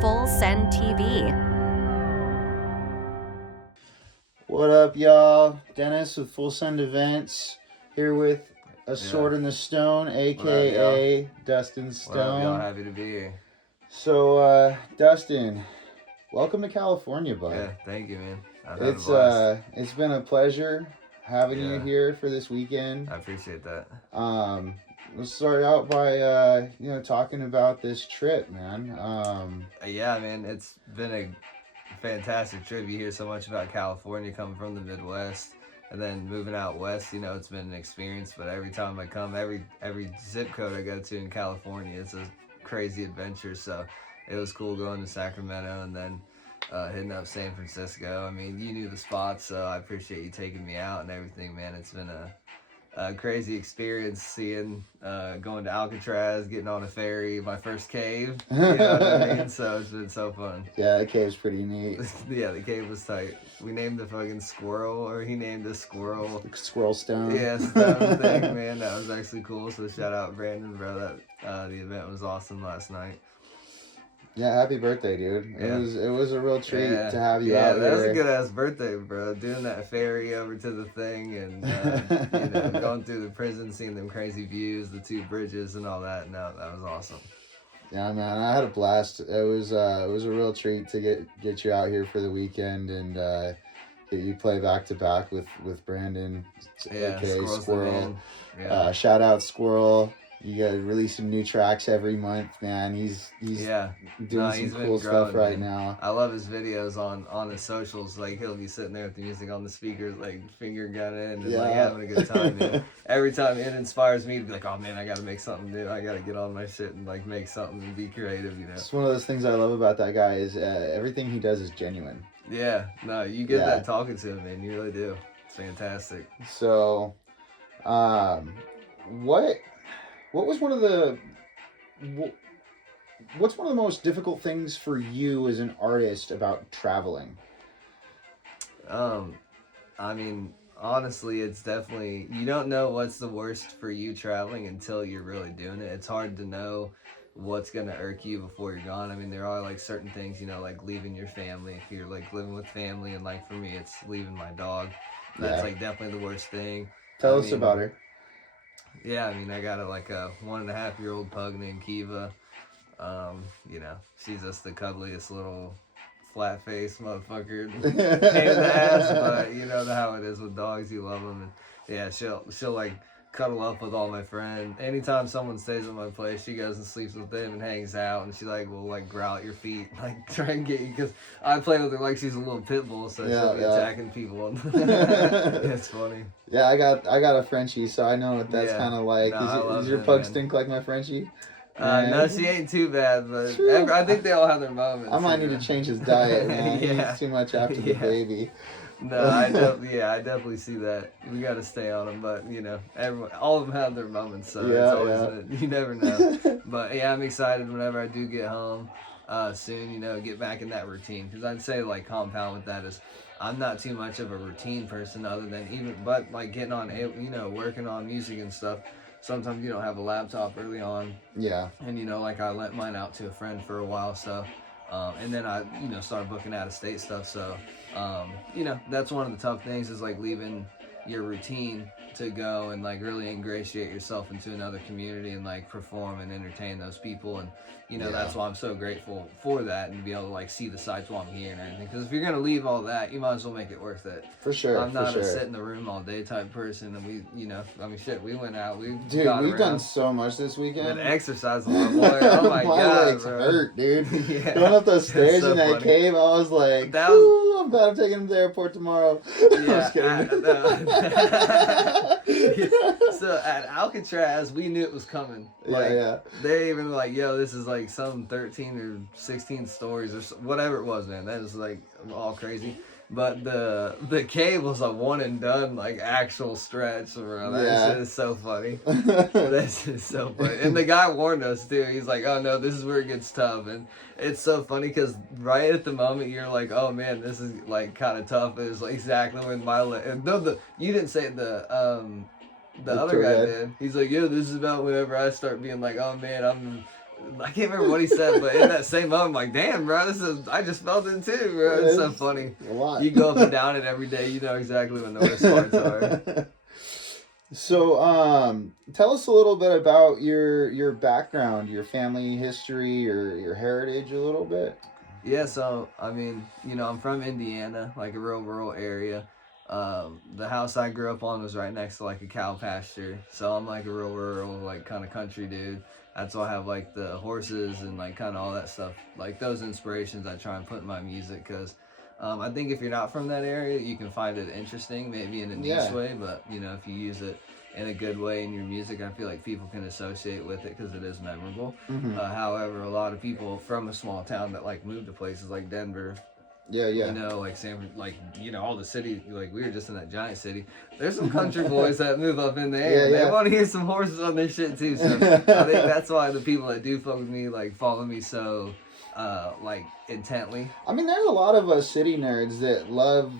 Full Send TV. What up, y'all? Dennis with Full Send Events here with a Sword in the Stone, aka up, Dustin Stone. What up, y'all? Happy to be here. So, Dustin, welcome to California, bud. Yeah, thank you, man. It's been a pleasure having you here for this weekend. I appreciate that. Let's start out by talking about this trip, man. Yeah, man, it's been a fantastic trip. You hear so much about California coming from the Midwest, and then moving out west. You know, it's been an experience. But every time I come, every zip code I go to in California, it's a crazy adventure. So it was cool going to Sacramento and then hitting up San Francisco. I mean, you knew the spots, so I appreciate you taking me out and everything, man. It's been a crazy experience seeing, going to Alcatraz, getting on a ferry, my first cave. You know what I mean? So it's been so fun. Yeah, the cave's pretty neat. Yeah, the cave was tight. We named the fucking squirrel, or he named the squirrel. Squirrel Stone. Yeah, stone thing, man. That was actually cool. So shout out Brandon, bro. That the event was awesome last night. Yeah, happy birthday, dude. It was a real treat to have you out there. there. That was a good ass birthday, bro. Doing that ferry over to the thing and going through the prison, seeing them crazy views, the two bridges and all that. No, that was awesome. Yeah, man, I had a blast. It was a real treat to get you out here for the weekend and get you play back to back with Brandon, aka Squirrel. Yeah. Shout out Squirrel. You guys releasing new tracks every month, man. He's doing some cool stuff right now. I love his videos on his socials. Like, he'll be sitting there with the music on the speakers, like finger gunning and like having a good time, man. Every time it inspires me to be like, oh man, I gotta make something new. I gotta get on my shit and like make something and be creative, you know. It's one of those things I love about that guy is everything he does is genuine. Yeah, no, you get that talking to him, man. You really do. It's fantastic. So, what's one of the most difficult things for you as an artist about traveling? I mean, honestly, it's definitely, you don't know what's the worst for you traveling until you're really doing it. It's hard to know what's gonna irk you before you're gone. I mean, there are like certain things, you know, like leaving your family. If you're like living with family, and like for me, it's leaving my dog. That's like definitely the worst thing. Tell us about her. Yeah, I mean, I got a 1.5-year-old pug named Kiva. You know, she's just the cuddliest little flat-faced motherfucker. Pain in the ass, but you know how it is with dogs. You love them, and yeah, she'll like cuddle up with all my friends. Anytime someone stays at my place, she goes and sleeps with them and hangs out, and she will like growl at your feet, like try and get you, because I play with her like she's a little pit bull, so she'll be attacking people. It's funny. Yeah, I got a Frenchie, so I know what that's kind of like. Does your pug stink like my Frenchie? No, she ain't too bad, but I think they all have their moments. I might need to change his diet, man. He eats too much after the baby. No, I definitely see that. We got to stay on them, but you know, all of them have their moments, so it's always you never know. But yeah, I'm excited whenever I do get home soon. You know, get back in that routine, because I'd say like compound with that is I'm not too much of a routine person, other than but like getting on, you know, working on music and stuff. Sometimes you don't have a laptop early on. Yeah. And you know, like I lent mine out to a friend for a while, so. And then I, you know, started booking out of state stuff. So, you know, that's one of the tough things is like leaving your routine to go and like really ingratiate yourself into another community and like perform and entertain those people. And, you know, that's why I'm so grateful for that, and to be able to like see the sights while I'm here and everything. Because if you're going to leave all that, you might as well make it worth it. For sure. I'm not a sit in the room all day type person. And we, you know, I mean, shit, we went out. We've done so much this weekend. Been exercising my boy. Oh my God, legs hurt, dude. Yeah. Going up those stairs in that cave, I was like, I'm glad I'm taking him to the airport tomorrow. Yeah. So at Alcatraz, we knew it was coming. They even were like, yo, this is like some 13 or 16 stories or whatever it was, man. That was like all crazy. But the cave was a one and done, like actual stretch, bro. That shit is so funny. That shit is so funny. And the guy warned us too. He's like, oh no, this is where it gets tough. And it's so funny because right at the moment you're like, oh man, this is like kind of tough. It was like exactly when my leg. No, you didn't say it, the other guy did. He's like, yeah, this is about whenever I start being like, oh man, I can't remember what he said, but in that same moment, I'm like, damn, bro, I just felt it too, bro. It's so funny. A lot. You go up and down it every day, you know exactly what the worst parts are. So, tell us a little bit about your background, your family history, your heritage a little bit. Yeah, so, I mean, you know, I'm from Indiana, like a real rural area. The house I grew up on was right next to like a cow pasture, so I'm like a real rural, like kind of country dude. That's why I have like the horses and like kind of all that stuff, like those inspirations I try and put in my music, because I think if you're not from that area, you can find it interesting, maybe in a niche way, but you know, if you use it in a good way in your music, I feel like people can associate with it because it is memorable. However, a lot of people from a small town that like move to places like Denver, you know, like you know, all the city, like we were just in that giant city. There's some country boys that move up in there. They want to hear some horses on their shit too. So I think that's why the people that do fuck with me like follow me so like intently. I mean, there's a lot of us city nerds that love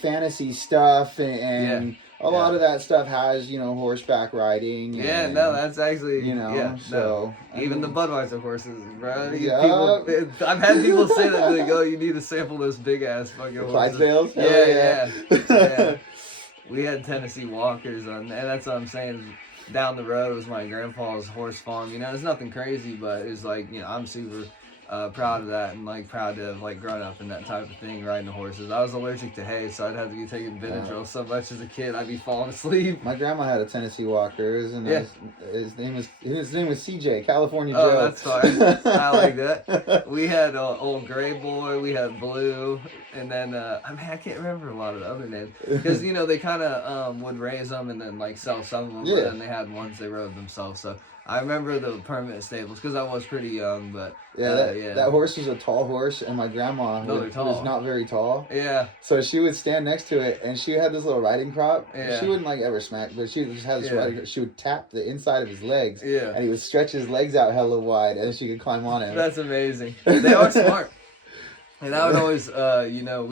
fantasy stuff and a lot of that stuff has, you know, horseback riding. And, no, that's actually, you know, so. Even the Budweiser horses, bro. I've had people say that, like, oh, you need to sample those big ass fucking horses. Clydesdales? Yeah. We had Tennessee Walkers on, and that's what I'm saying. Down the road was my grandpa's horse farm. You know, it's nothing crazy, but it's like, you know, I'm super proud of that, and like proud to have like grown up in that type of thing, riding the horses. I was allergic to hay, so I'd have to be taking Benadryl so much as a kid. I'd be falling asleep. My grandma had a Tennessee Walker, and his name was CJ, California Joe. Oh, that's fine. I like that. We had old Gray Boy, we had Blue, and then I mean, I can't remember a lot of the other names because you know they kind of would raise them and then like sell some of them, but then they had ones they rode themselves. So I remember the permanent stables because I was pretty young, but that horse was a tall horse, and my grandma was not very tall. Yeah. So she would stand next to it, and she had this little riding crop. Yeah. She wouldn't like ever smack, but she just had this riding crop. She would tap the inside of his legs. Yeah. And he would stretch his legs out hella wide, and she could climb on him. That's amazing. They are smart. And I would always, you know,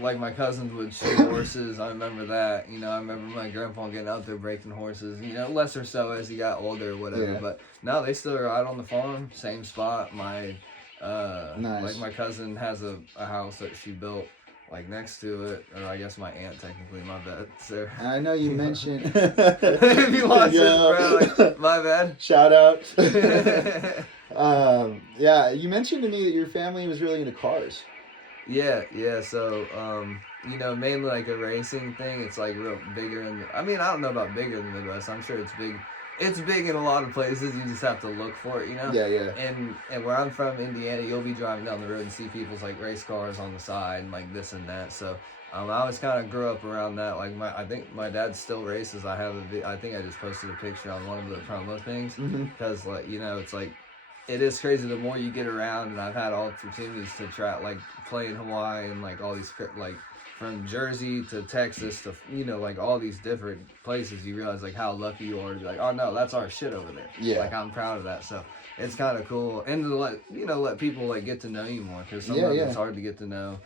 like my cousins would shoot horses. I remember that. You know, I remember my grandpa getting out there breaking horses. You know, less or so as he got older or whatever. Yeah. But no, they still ride on the farm, same spot. My like my cousin has a house that she built like next to it, or I guess my aunt technically. My bad, sir. I know you mentioned. If you watch it, bro, like, my bad. Shout out. Yeah, you mentioned to me that your family was really into cars. Yeah. So, you know, mainly like a racing thing. It's like real bigger I mean, I don't know about bigger in the Midwest. I'm sure it's big. It's big in a lot of places. You just have to look for it, you know? Yeah. And where I'm from, Indiana, you'll be driving down the road and see people's like race cars on the side and like this and that. So, I always kind of grew up around that. Like I think my dad still races. I think I just posted a picture on one of the promo things because like, you know, it's like, it is crazy the more you get around, and I've had opportunities to try like play in Hawaii and like all these like from Jersey to Texas to, you know, like all these different places. You realize like how lucky you are to be like, oh no, that's our shit over there. Yeah. Like I'm proud of that. So it's kind of cool, and to let people like get to know you more, because sometimes it's hard to get to know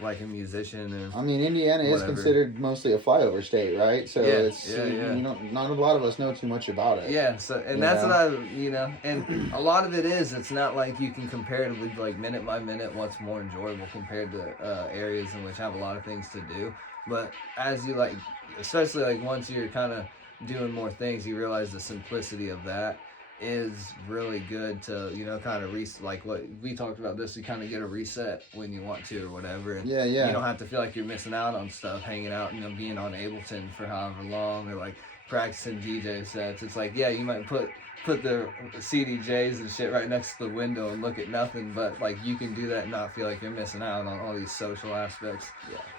like a musician. And I mean, Indiana is considered mostly a flyover state, right? So you know, not a lot of us know too much about it. Yeah, so and that's what I, you know, and a lot of it is, it's not like you can comparatively like minute by minute what's more enjoyable compared to areas in which have a lot of things to do. But as you like, especially like once you're kind of doing more things, you realize the simplicity of that is really good to, you know, kind of like what we talked about this, you kind of get a reset when you want to or whatever, and you don't have to feel like you're missing out on stuff, hanging out, you know, being on Ableton for however long, or like practicing DJ sets. It's like, yeah, you might put the CDJs and shit right next to the window and look at nothing, but like you can do that and not feel like you're missing out on all these social aspects.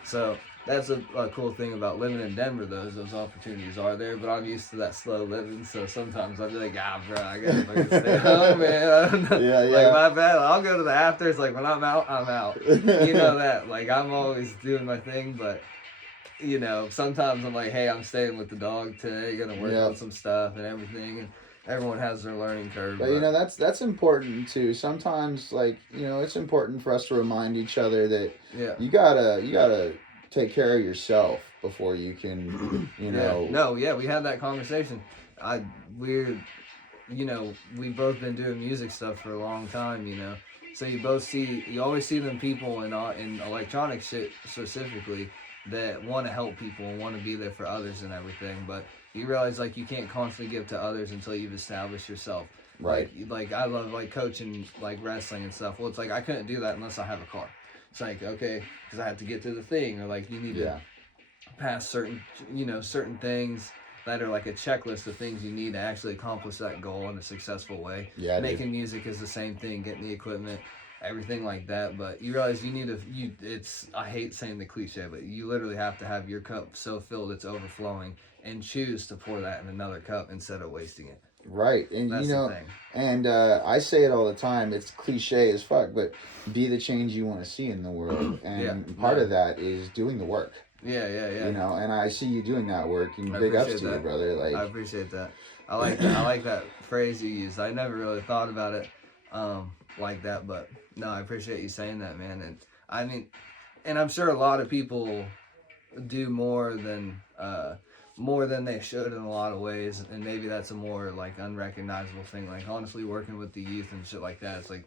So that's a cool thing about living in Denver, though, those opportunities are there, but I'm used to that slow living, so sometimes I'll be like, bro, I gotta fucking stay home, man. I don't know. Like, my bad, I'll go to the afters, like, when I'm out, I'm out. You know that, like, I'm always doing my thing, but, you know, sometimes I'm like, hey, I'm staying with the dog today, gonna work on some stuff and everything, and everyone has their learning curve. But you know, that's important too. Sometimes, like, you know, it's important for us to remind each other that you gotta take care of yourself before you can, you know. We had that conversation. you know, we've both been doing music stuff for a long time, you know. So you always see them people in electronic shit specifically that want to help people and want to be there for others and everything. But you realize like you can't constantly give to others until you've established yourself. Right. Like I love like coaching like wrestling and stuff. Well, it's like I couldn't do that unless I have a car. It's like, okay, because I have to get to the thing, or like you need to pass certain things that are like a checklist of things you need to actually accomplish that goal in a successful way. Yeah, making music is the same thing, getting the equipment, everything like that. But you realize I hate saying the cliche, but you literally have to have your cup so filled it's overflowing and choose to pour that in another cup instead of wasting it. Right. And that's you know, the thing. And I say it all the time, it's cliche as fuck, but be the change you want to see in the world. And part of that is doing the work. Yeah. You know, and I see you doing that work, and big ups to you, brother. Like, I appreciate that. I like that. I like that phrase you used. I never really thought about it like that, but no, I appreciate you saying that, man. And I mean, and I'm sure a lot of people do more than they should in a lot of ways, and maybe that's a more like unrecognizable thing. Like honestly, working with the youth and shit like that, it's like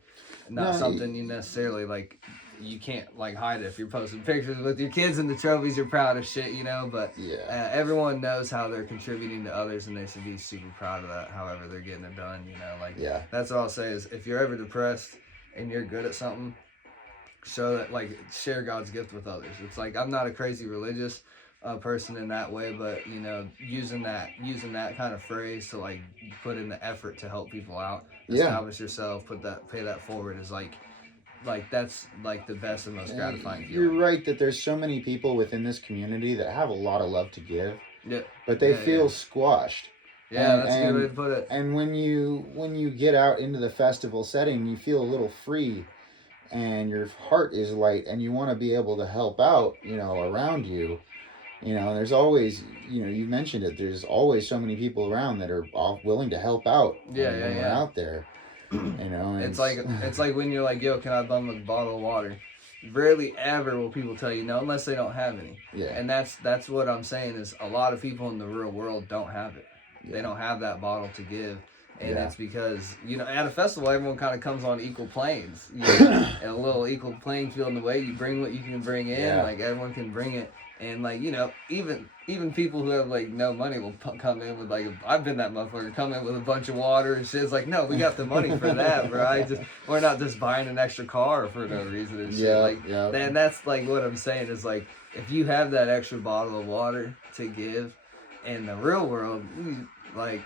not something you necessarily like. You can't like hide it if you're posting pictures with your kids and the trophies you're proud of shit, you know, but everyone knows how they're contributing to others, and they should be super proud of that, however they're getting it done, you know. Like that's all I'll say is if you're ever depressed and you're good at something, show that, like, share God's gift with others. It's like I'm not a crazy religious person in that way, but you know, using that kind of phrase to like put in the effort to help people out, establish yourself, pay that forward is like that's like the best and most gratifying feeling. You're right that there's so many people within this community that have a lot of love to give, but they feel squashed. Yeah, that's a good way to put it. And when you get out into the festival setting, you feel a little free, and your heart is light, and you want to be able to help out, you know, around you. You know, there's always, you know, you mentioned it, there's always so many people around that are all willing to help out when we're out there. You know, it's like when you're like, yo, can I bum a bottle of water? Rarely ever will people tell you no unless they don't have any. And that's what I'm saying is a lot of people in the real world don't have it. They don't have that bottle to give. And it's because, you know, at a festival, everyone kind of comes on equal planes. You know, and a little equal playing field in the way you bring what you can bring in. Like, everyone can bring it. And, like, you know, even people who have, like, no money will come in with, like, I've been that motherfucker, come in with a bunch of water and shit. It's like, no, we got the money for that, bro. We're not just buying an extra car for no reason and shit. And that's, like, what I'm saying is, like, if you have that extra bottle of water to give in the real world, like,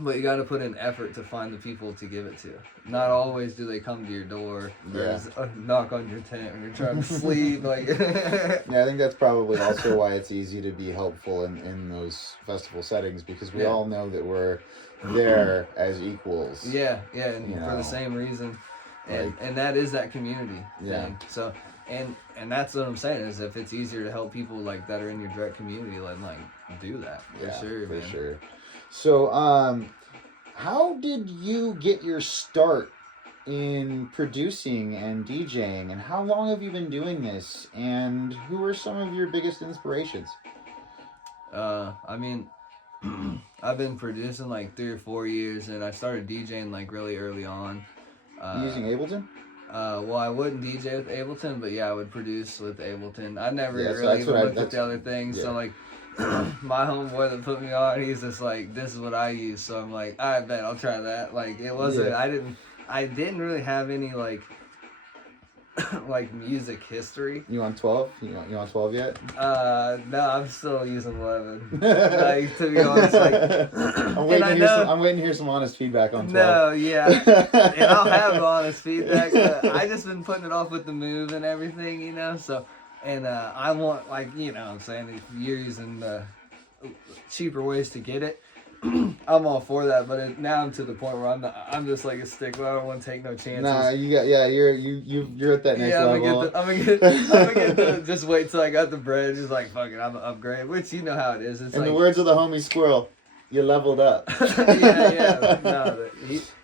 but you got to put in effort to find the people to give it to. Not always do they come to your door or knock on your tent when you're trying to sleep. Like, I think that's probably also why it's easy to be helpful in those festival settings, because we all know that we're there as equals. And for the same reason, and that is that community thing. So, and that's what I'm saying is if it's easier to help people like that are in your direct community, then like do that for sure. So, how did you get your start in producing and DJing, and how long have you been doing this, and who are some of your biggest inspirations? I mean, I've been producing like 3 or 4 years, and I started DJing like really early on. Using Ableton? Well, I wouldn't DJ with Ableton, but I would produce with Ableton. I never really even looked at the other things, so like, my homeboy that put me on, he's just like, this is what I use, so I'm like, I bet I'll try that. Like, it wasn't, I didn't really have any like like music history. You on 12? You on 12 yet? No, I'm still using 11. Like, to be honest, like, I'm waiting to hear some honest feedback on 12. No, and I'll have honest feedback, but I just been putting it off with the move and everything, you know, so. And I want, like, you know what I'm saying, if you're using cheaper ways to get it, I'm all for that. But now I'm to the point where I'm just like a stickler. I don't want to take no chances. Nah, you're at that next level. I'm gonna get just wait till I got the bread. Just like, fuck it, I'm gonna upgrade. Which you know how it is. It's in like, the words of the homie Squirrel, you leveled up. No,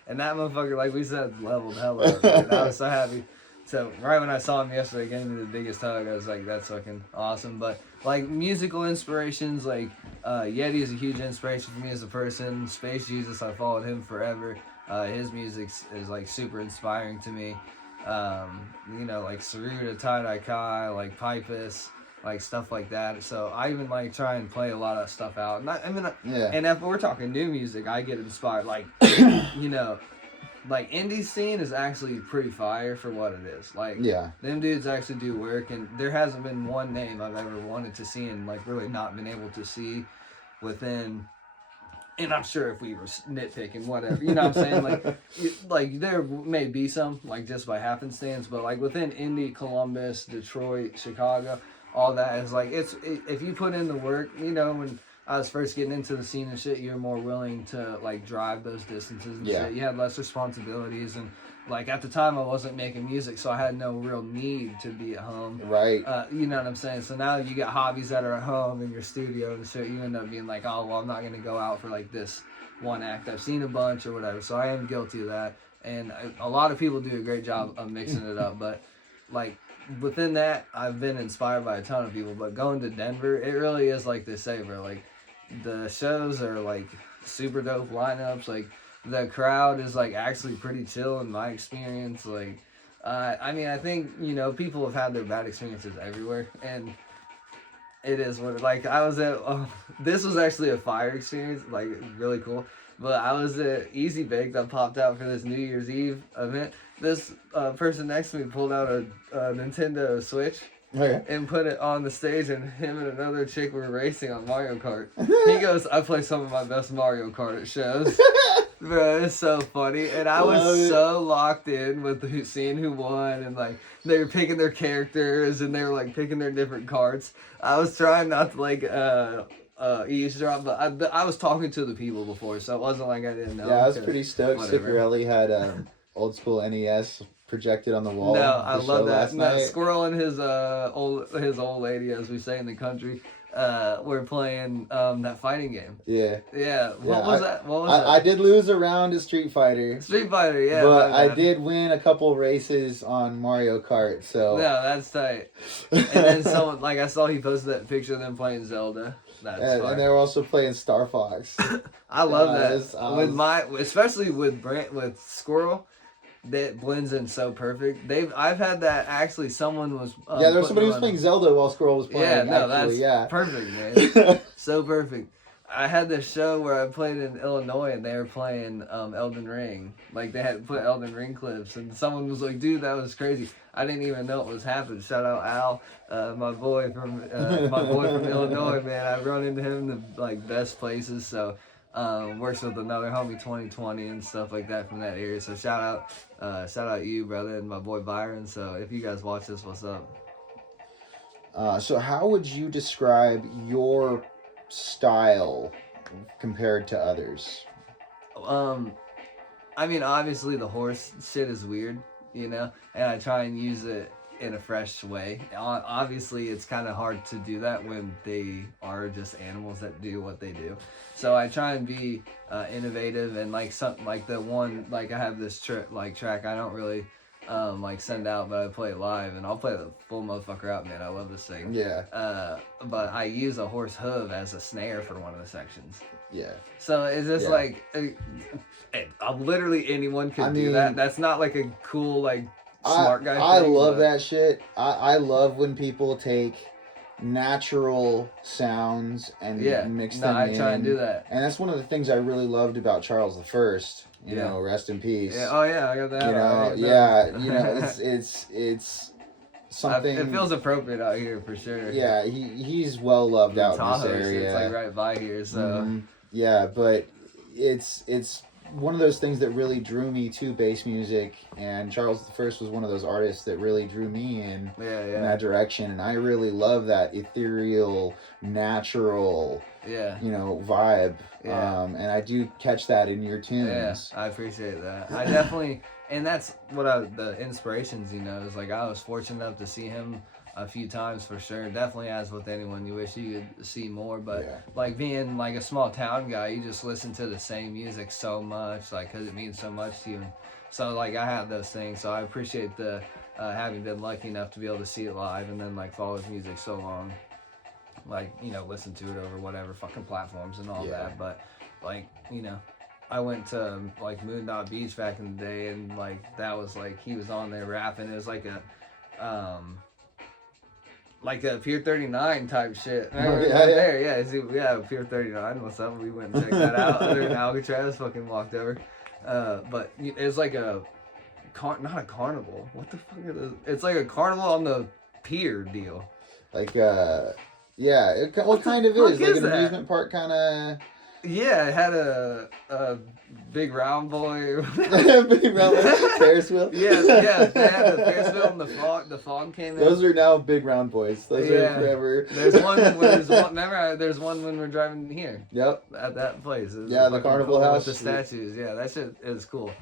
and that motherfucker, like we said, leveled hella up. I was so happy So right when I saw him yesterday, gave me the biggest hug. I was like, that's fucking awesome. But like musical inspirations, like Yeti is a huge inspiration for me as a person. Space Jesus, I followed him forever. His music is like super inspiring to me. You know, like Saruda, Tie-Dye Kai, like Pipus, like stuff like that. So I even like try and play a lot of stuff out. And if we're talking new music, I get inspired. Like, you know, like indie scene is actually pretty fire for what it is. Like, them dudes actually do work, and there hasn't been one name I've ever wanted to see and like really not been able to see within. And I'm sure if we were nitpicking, whatever, you know what I'm saying? Like there may be some, like just by happenstance, but like within Indy, Columbus, Detroit, Chicago, all that is like, if you put in the work, you know, when I was first getting into the scene and shit, you're more willing to like drive those distances and shit. You had less responsibilities, and like at the time I wasn't making music, so I had no real need to be at home. Right. You know what I'm saying? So now you got hobbies that are at home in your studio and shit. You end up being like, oh, well, I'm not going to go out for like this one act. I've seen a bunch or whatever. So I am guilty of that. And a lot of people do a great job of mixing it up. But like within that, I've been inspired by a ton of people. But going to Denver, it really is like they say, bro. Like the shows are like super dope lineups. Like the crowd is like actually pretty chill in my experience. Like, I mean, I think, you know, people have had their bad experiences everywhere, and it is what, like, I was at, this was actually a fire experience, like, really cool, but I was at Easy Baked. I popped out for this New Year's Eve event. This person next to me pulled out a Nintendo Switch. And put it on the stage, and him and another chick were racing on Mario Kart. He goes, I play some of my best Mario Kart at shows. Bro, it's so funny. And I was so locked in with seeing who won, and like they were picking their characters, and they were like picking their different carts. I was trying not to like eavesdrop, but I was talking to the people before, so it wasn't like I didn't know. Yeah, I was pretty stoked. Cicarelli had old school NES projected on the wall. No, I love that. No, Squirrel and his old lady, as we say in the country, were playing that fighting game. Yeah. What was that? I did lose a round at Street Fighter. Yeah. But I did win a couple races on Mario Kart. So yeah, that's tight. And then someone, like I saw, he posted that picture of them playing Zelda. And they were also playing Star Fox. I love that. Especially with Squirrel. That blends in so perfect. I've had that actually. Someone was there was somebody who was playing Zelda while Squirrel was playing. That's perfect, man. So perfect. I had this show where I played in Illinois, and they were playing Elden Ring. Like they had put Elden Ring clips, and someone was like, "Dude, that was crazy." I didn't even know it was happening. Shout out Al, my boy from Illinois, man. I've run into him in the like best places. So. Works with another homie 2020 and stuff like that from that area. So shout out you, brother, and my boy Byron. So if you guys watch this, what's up? So how would you describe your style compared to others? I mean, obviously the horse shit is weird, you know, and I try and use it in a fresh way. Obviously, it's kind of hard to do that when they are just animals that do what they do. So I try and be innovative, and like something like the one, like I have this track I don't really like send out, but I play it live, and I'll play the full motherfucker out, man. I love this thing. But I use a horse hoof as a snare for one of the sections. So it's just like literally anyone can do that. That's not like a cool like smart guy I love that shit. I love when people take natural sounds and mix them in. I try and do that. And that's one of the things I really loved about Charles I. You know, rest in peace. Oh yeah, I got that. You know, it's something. It feels appropriate out here for sure. Yeah, he's well loved out in this area. It's like right by here, so. Yeah, but it's one of those things that really drew me to bass music, and Charles I was one of those artists that really drew me in that direction, and I really love that ethereal, natural, you know, vibe. And I do catch that in your tunes. I appreciate that. I definitely, and that's what the inspirations, you know, is like I was fortunate enough to see him a few times for sure. Definitely, as with anyone, you wish you could see more, but like being like a small town guy, you just listen to the same music so much, like because it means so much to you. And so like I have those things, so I appreciate the having been lucky enough to be able to see it live and then like follow his music so long, like, you know, listen to it over whatever fucking platforms and all that. But like, you know, I went to like Moondog Beach back in the day, and like that was like he was on there rapping. It was like a Pier 39 type shit. There, yeah, Pier 39. What's up? We went and checked that out. Other than Alcatraz, fucking walked over. But it's like not a carnival. What the fuck is this? It's like a carnival on the pier deal. Like, yeah, what kind of is? Like an amusement park kind of... Yeah, it had a big round boy. Big round Ferris wheel? Yeah, they had the Ferris wheel and the fog came in. Those are now big round boys. Those are forever. There's one remember there's one when we're driving here. Yep. At that place. Yeah, the carnival cool house. With the statues. Yeah, that shit is cool.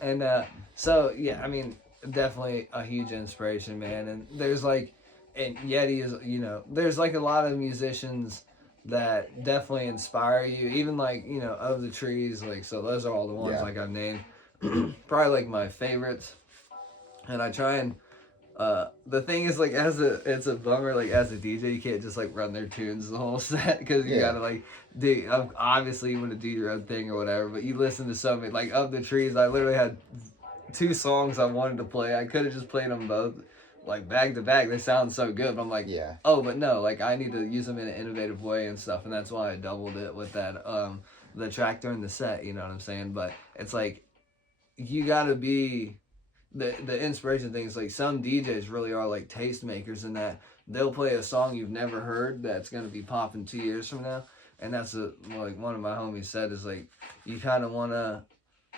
And so yeah, I mean, definitely a huge inspiration, man. And there's like, and Yeti is, you know, there's like a lot of musicians that definitely inspire you, even like, you know, Of the Trees, like, so those are all the ones like I've named. Probably like my favorites. And I try and the thing is, like, it's a bummer, like, as a DJ you can't just like run their tunes the whole set, because you gotta like obviously you want to do your own thing or whatever, but you listen to something like Of the Trees. I literally had 2 songs I wanted to play. I could have just played them both like back to back. They sound so good, but I'm like, oh, but no, like I need to use them in an innovative way and stuff, and that's why I doubled it with that the track during the set, you know what I'm saying? But it's like, you gotta be the inspiration thing is like, some DJs really are like tastemakers in that they'll play a song you've never heard that's gonna be popping 2 years from now. And that's like one of my homies said, is like, you kind of want to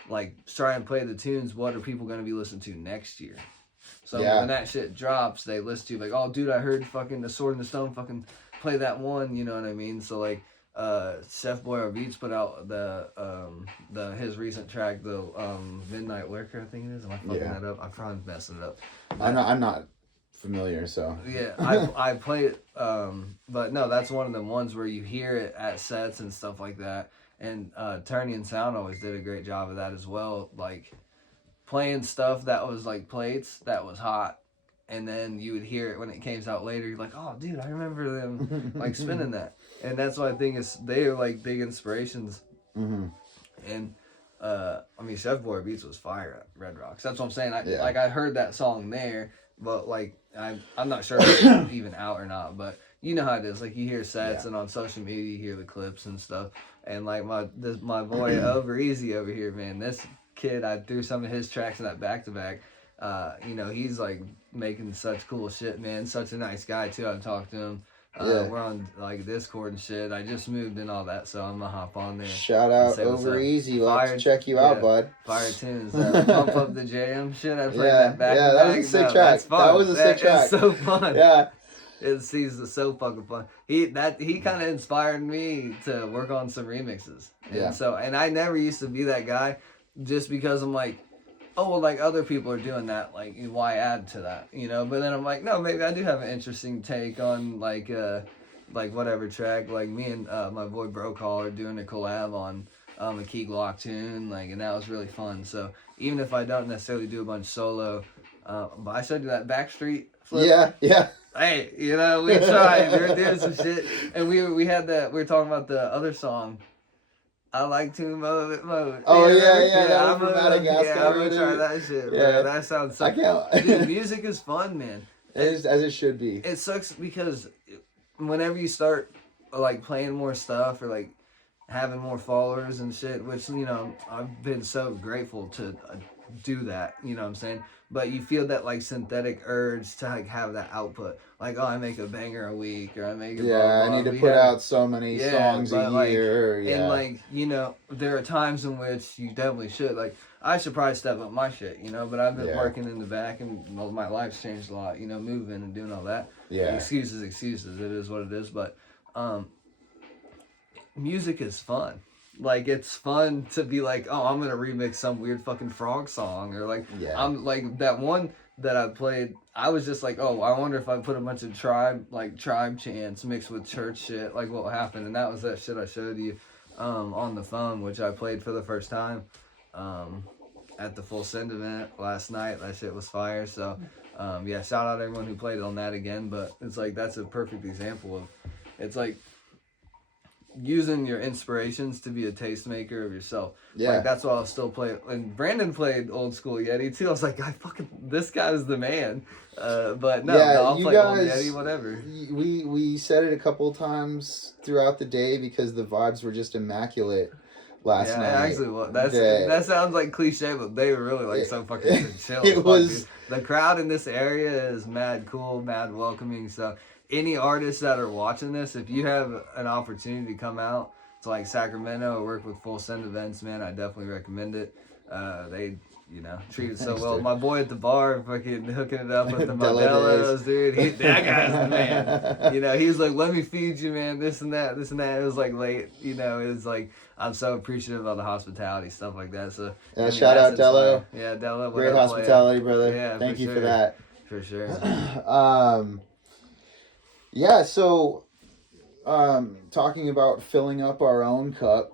like try and play the tunes what are people gonna be listening to next year. So when that shit drops, they listen to you like, oh, dude, I heard fucking the Sword in the Stone fucking play that one, you know what I mean? So like, Chef Boy Beats put out his recent track, the Midnight Lurker, I think it is. Am I fucking that up? I'm probably messing it up. I'm not familiar, so yeah, I played it, but no, that's one of the ones where you hear it at sets and stuff like that. And Turney and Sound always did a great job of that as well, like playing stuff that was like plates that was hot, and then you would hear it when it came out later. You're like, oh, dude, I remember them like spinning that. And that's why I think they are like big inspirations. And I mean, Chef Boy Beats was fire at Red Rocks. That's what I'm saying. I heard that song there, but like I'm not sure if it's even out or not. But you know how it is. Like, you hear sets and on social media you hear the clips and stuff. And like my boy Over Easy over here, man, this kid, I threw some of his tracks in that back-to-back. You know, he's like making such cool shit, man. Such a nice guy too. I've talked to him. We're on like Discord and shit. I just moved and all that, so I'm gonna hop on there. Shout out Over Easy. We'll have to check you out, bud. Fire tunes. Pump Up the Jam shit. I played that back. Yeah, that was a sick track. That was a sick track. It's so fun. Yeah. It's so fucking fun. He kind of inspired me to work on some remixes. And and I never used to be that guy, just because I'm like, oh, well, like other people are doing that, like why add to that, you know? But then I'm like, no, maybe I do have an interesting take on like whatever track. Like me and my boy Bro Call are doing a collab on a Key Glock tune, like, and that was really fun. So even if I don't necessarily do a bunch solo, but I still do that Backstreet flip. Yeah. Hey, you know, we tried. We were doing some shit, and we were talking about the other song. I like to mode. Oh yeah. That was from Madagascar. Yeah, I'm gonna try that shit. Yeah, bro. That sounds so. I can't. Dude, music is fun, man. It is, as it should be. It sucks because whenever you start like playing more stuff or like having more followers and shit, which, you know, I've been so grateful to do that, you know what I'm saying? But you feel that like synthetic urge to like have that output, like, oh, I make a banger a week, or I make a blah, blah, I need to put out so many songs a year. And like, you know, there are times in which you definitely should, like, I should probably step up my shit, you know, but I've been working in the back, and my life's changed a lot, you know, moving and doing all that. Excuses, it is what it is. But music is fun. Like, it's fun to be like, oh, I'm gonna remix some weird fucking frog song, or like, I'm like that one that I played. I was just like, oh, I wonder if I put a bunch of tribe chants mixed with church shit, like what will happen. And that was that shit I showed you on the phone, which I played for the first time at at the Full Send event last night. That shit was fire. So, yeah, shout out everyone who played on that again. But it's like, that's a perfect example of, it's like using your inspirations to be a tastemaker of yourself. Yeah. Like, that's why I'll still play. And Brandon played old school Yeti too. I was like, this guy's the man. But no, I'll play old Yeti, whatever. We said it a couple times throughout the day because the vibes were just immaculate last night. Actually, well, that sounds like cliche, but they were really like so fucking chill. It was, the crowd in this area is mad cool, mad welcoming. So any artists that are watching this, if you have an opportunity to come out to like Sacramento or work with Full Send events, man, I definitely recommend it. They, treated so well. My boy at the bar, fucking hooking it up with the Modelos, dude. That guy's the man. He was like, let me feed you, man, this and that. It was like late, it was like, I'm so appreciative of the hospitality, stuff like that. So shout out Dello. Yeah, Dello. Great hospitality, brother. Yeah, thank you for that. For sure. Yeah, so talking about filling up our own cup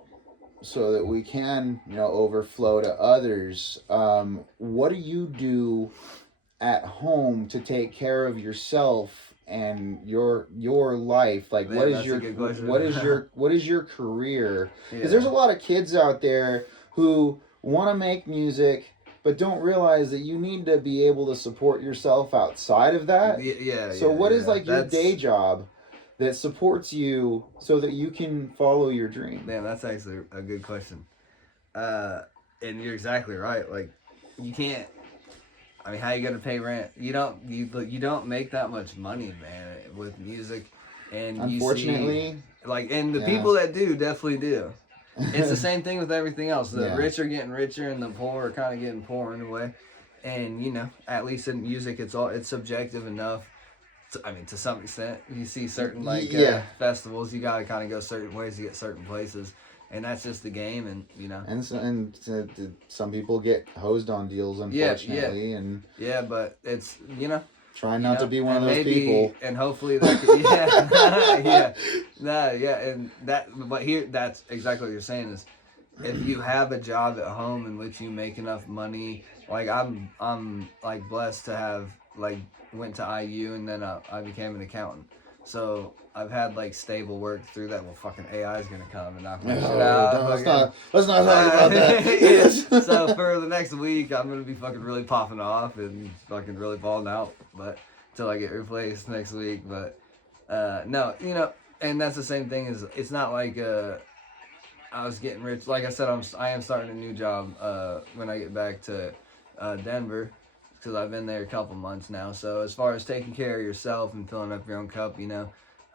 so that we can, overflow to others. What do you do at home to take care of yourself and your life? Like, what is your career? Because there's a lot of kids out there who want to make music but don't realize that you need to be able to support yourself outside of that. So what is like your day job that supports you so that you can follow your dream? Man, that's actually a good question. And you're exactly right. Like, you can't, I mean, how you gonna pay rent? You don't make that much money, man, with music. And unfortunately, and the people that do definitely do. It's the same thing with everything else. The rich are getting richer and the poor are kind of getting poorer in a way. And, at least in music, it's subjective enough. To some extent, you see certain festivals, you got to kind of go certain ways to get certain places. And that's just the game, and And some people get hosed on deals, unfortunately. But it's trying not to be one of those people. And hopefully that but here, that's exactly what you're saying is, if you have a job at home in which you make enough money, like I'm like blessed to have went to IU and then I became an accountant. So I've had stable work through that. Well, fucking AI is gonna come and knock my shit out. Let's not talk about that. So for the next week, I'm gonna be fucking really popping off and fucking really balling out, but till I get replaced next week. But no, and that's the same thing. Is it's not like I was getting rich. Like I said, I am starting a new job when I get back to Denver. Because I've been there a couple months now. So as far as taking care of yourself and filling up your own cup,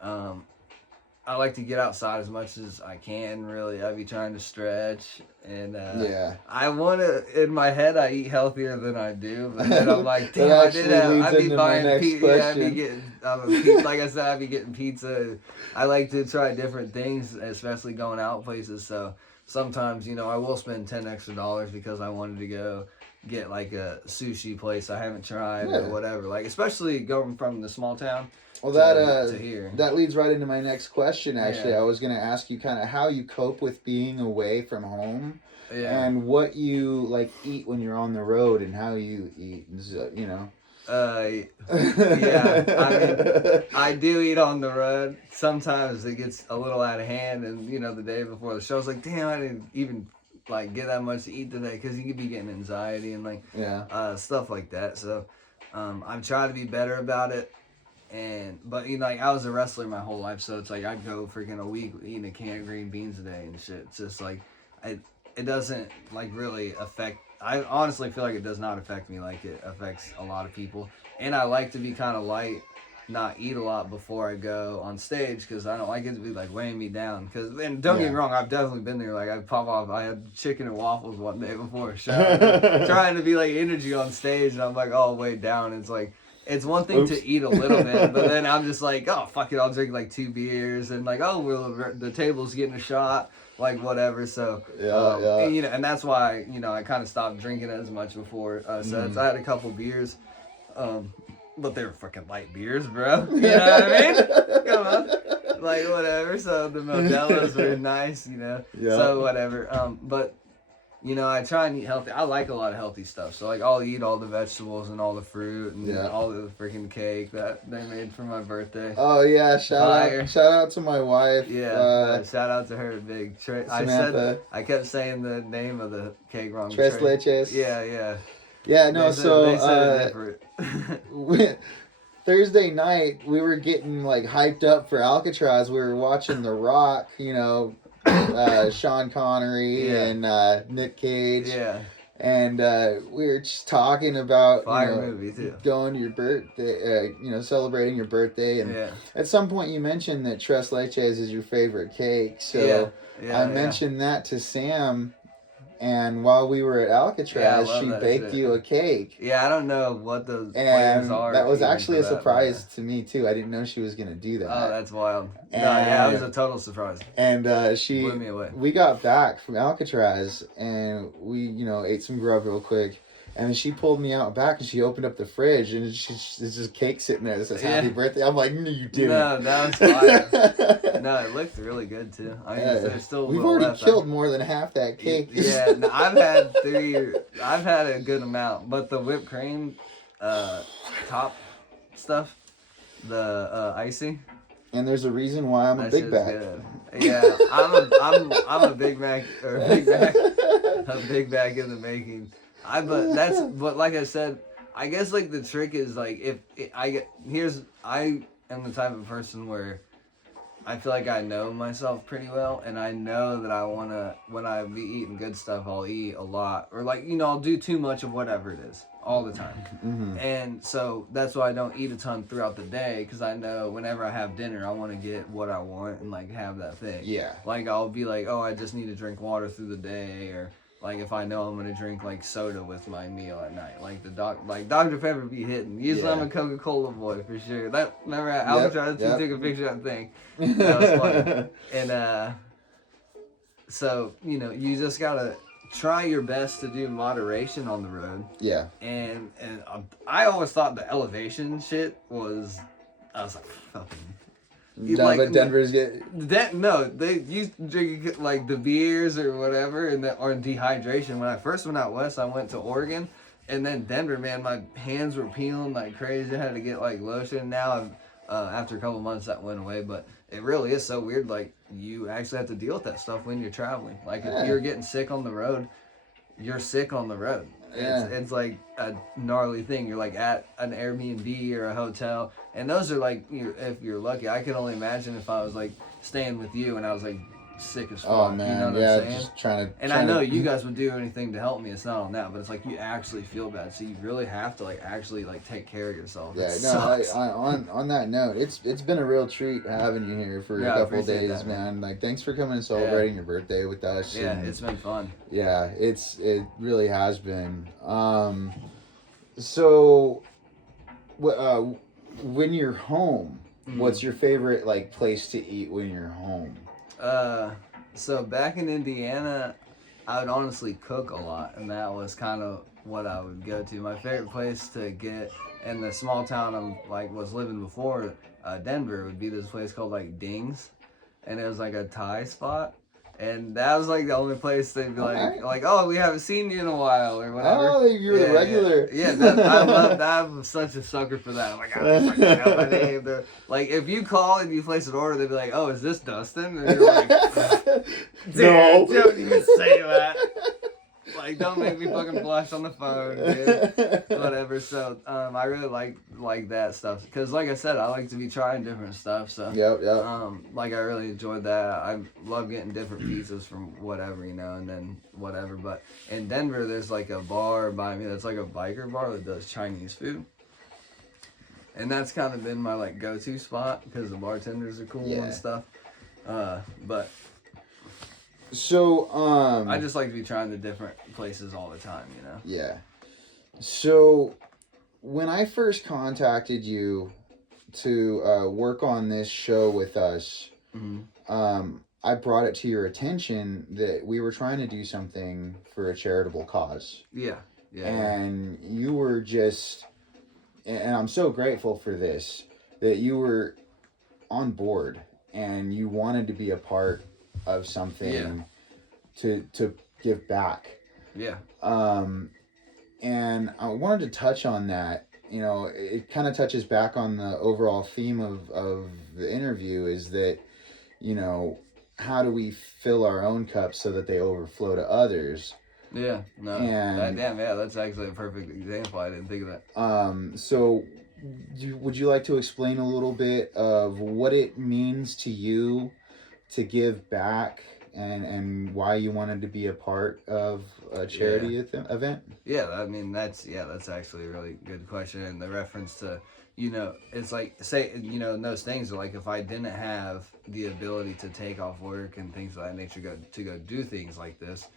I like to get outside as much as I can, really. I be trying to stretch. And I want to, in my head, I eat healthier than I do. But then I'm like, damn, I be buying pizza. I be getting, like I said, I be getting pizza. I like to try different things, especially going out places. So sometimes, I will spend $10 extra because I wanted to go get a sushi place I haven't tried or whatever, especially going from the small town to here. That leads right into my next question. Actually, I was going to ask you kind of how you cope with being away from home and what you eat when you're on the road and how you eat, I do eat on the road. Sometimes it gets a little out of hand, and the day before the show, I was like, damn, I didn't even get that much to eat today, because you could be getting anxiety and stuff like that. So I'm trying to be better about it. But I was a wrestler my whole life, so it's I'd go freaking a week eating a can of green beans a day and shit. It's just it doesn't really affect. I honestly feel like it does not affect me like it affects a lot of people. And I like to be kind of light, not eat a lot before I go on stage, because I don't like it to be weighing me down. And don't get me wrong, I've definitely been there. I pop off. I had chicken and waffles one day before a show, trying to be energy on stage, and I'm all weighed down. It's one thing to eat a little bit, but then I'm just oh fuck it, I'll drink 2 beers, and the table's getting a shot, whatever. So and that's why I kind of stopped drinking as much before. So I had a couple beers. But they were fucking light beers, bro. You know what I mean? Come on. Whatever. So the Modelos were nice, So whatever. But you know, I try and eat healthy. I like a lot of healthy stuff. So, like, I'll eat all the vegetables and all the fruit and all the freaking cake that they made for my birthday. Oh, yeah. Shout out to my wife. Yeah. Shout out to her, big. Samantha. I kept saying the name of the cake wrong. Tres Leches. Yeah. Yeah, no, they said it different. Thursday night, we were getting, like, hyped up for Alcatraz. We were watching The Rock, you know, Sean Connery and Nick Cage. Yeah. And we were just talking about movie too. Going to your birthday, celebrating your birthday. And at some point you mentioned that Tres Leches is your favorite cake. So I mentioned that to Sam. And while we were at Alcatraz, she baked you a cake. Yeah, I don't know what those flavors are. That was actually a surprise to me, too. I didn't know she was going to do that. Oh, that's wild. It was a total surprise. And she blew me away. We got back from Alcatraz, and we, ate some grub real quick. And she pulled me out back, and she opened up the fridge, and there's just cake sitting there that says "Happy Birthday." I'm like, no, you didn't. No, that was fire. No, it looked really good too. I mean, there's still. We've already killed more than half that cake. Yeah, no, I've had a good amount, but the whipped cream, top stuff, the icing. And there's a reason why I'm a Big Mac. Yeah, I'm a Big Mac a Big Mac in the making. But like I said, I guess like the trick is like I am the type of person where I feel like I know myself pretty well, and I know that when I be eating good stuff, I'll eat a lot, or I'll do too much of whatever it is all the time. Mm-hmm. And so that's why I don't eat a ton throughout the day, because I know whenever I have dinner, I want to get what I want and have that thing. Yeah. Like I'll be like, oh, I just need to drink water through the day, or if I know I'm gonna drink soda with my meal at night, Dr. Pepper be hitting. Usually I'm a Coca-Cola boy for sure. Remember at Alcatraz, you took a picture of that thing. That was fun. And so you just gotta try your best to do moderation on the road. Yeah. And I always thought the elevation shit was. I was like, fucking. No, but Denver's they used to drink the beers or whatever, or dehydration. When I first went out west, I went to Oregon, and then Denver. Man, my hands were peeling like crazy. I had to get lotion. Now, after a couple months, that went away. But it really is so weird. You actually have to deal with that stuff when you're traveling. If you're getting sick on the road, you're sick on the road. It's like a gnarly thing. You're at an Airbnb or a hotel, and those are if you're lucky. I can only imagine if I was staying with you and I was sick as fuck. Oh man, you know what I'm saying? Just trying to. And I know you guys would do anything to help me. It's not on that, but it's you actually feel bad, so you really have to actually take care of yourself. Yeah, on that note, it's been a real treat having you here for a couple days, that, man. Thanks for coming and celebrating your birthday with us. Yeah, it's been fun. Yeah, it really has been. So, when you're home, what's your favorite place to eat when you're home? So back in Indiana, I would honestly cook a lot, and that was kind of what I would go to. My favorite place to get in the small town I'm was living before, Denver, would be this place called Dings, and it was a Thai spot. And that was the only place they'd be oh, we haven't seen you in a while or whatever. Oh, you're the regular. Yeah, I love that. I'm such a sucker for that. I'm I fucking know my name. If you call and you place an order, they'd be oh, is this Dustin? And you're no. Don't even say that. Don't make me fucking blush on the phone, dude. Whatever. So, I really like that stuff because, like I said, I like to be trying different stuff. So, yep. I really enjoyed that. I love getting different pizzas from whatever, and then whatever. But in Denver, there's a bar by me that's a biker bar that does Chinese food, and that's kind of been my go-to spot because the bartenders are cool and stuff. But. So, I just like to be trying the different places all the time, Yeah. So, when I first contacted you to work on this show with us, I brought it to your attention that we were trying to do something for a charitable cause. Yeah. And you were and I'm so grateful for this, that you were on board and you wanted to be a part of something to give back. Yeah. And I wanted to touch on that. You know, it kind of touches back on the overall theme of the interview, is that, you know, how do we fill our own cups so that they overflow to others? Yeah, no, and that's actually a perfect example. I didn't think of that. So would you like to explain a little bit of what it means to you to give back, and why you wanted to be a part of a charity event? Yeah, I mean, that's actually a really good question. And the reference to, you know, it's like, say, you know, those things are like, if I didn't have the ability to take off work and things of that nature, to go do things like this,